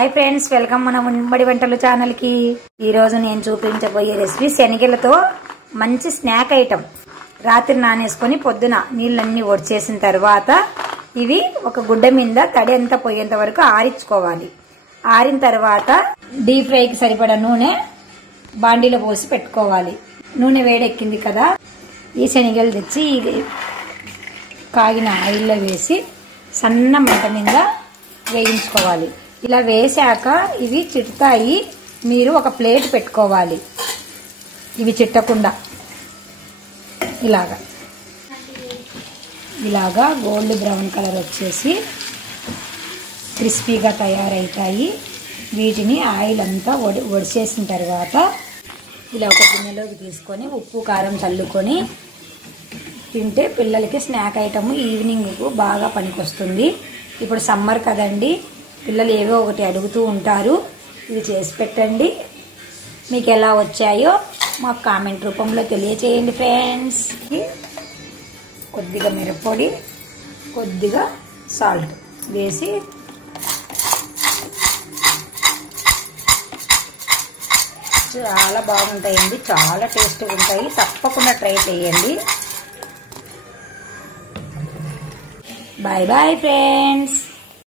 Hi friends, welcome మన ఉమ్మడి వంటలు ఛానల్ కి. ఈ రోజు నేను చూపించబోయే రెసిపీ శనగలతో మంచి స్నాక్ ఐటమ్. రాత్రి నానేసుకొని పొద్దున నీళ్ళన్నీ ఒడిచేసిన తర్వాత ఇవి ఒక గుడ్డ మీద తడి అంతా పోయేంత వరకు ఆరించుకోవాలి. ఆరిన తర్వాత డీప్ ఫ్రైకి సరిపడా నూనె బాండీలో పోసి పెట్టుకోవాలి. నూనె వేడెక్కింది కదా, ఈ శనగలు తెచ్చి ఇది కాగిన ఆయిల్లో వేసి సన్న మంట మీద వేయించుకోవాలి. ఇలా వేసాక ఇవి చిట్టుతాయి. మీరు ఒక ప్లేట్ పెట్టుకోవాలి. ఇవి చిట్టకుండా ఇలాగా గోల్డ్ బ్రౌన్ కలర్ వచ్చేసి క్రిస్పీగా తయారవుతాయి. వీటిని ఆయిల్ అంతా ఒడిచేసిన తర్వాత ఇలా ఒక గిన్నెలోకి తీసుకొని ఉప్పు కారం చల్లుకొని తింటే పిల్లలకి స్నాక్ ఐటమ్ ఈవినింగ్కు బాగా పనికొస్తుంది. ఇప్పుడు సమ్మర్ కదండి, పిల్లలు ఏవో ఒకటి అడుగుతూ ఉంటారు. ఇది చేసి పెట్టండి. మీకు ఎలా వచ్చాయో మాకు కామెంట్ రూపంలో తెలియచేయండి ఫ్రెండ్స్. కొద్దిగా మిరప్పొడి, కొద్దిగా సాల్ట్ వేసి చాలా బాగుంటాయండి. చాలా టేస్ట్గా ఉంటాయి. తప్పకుండా ట్రై చేయండి. Bye bye friends.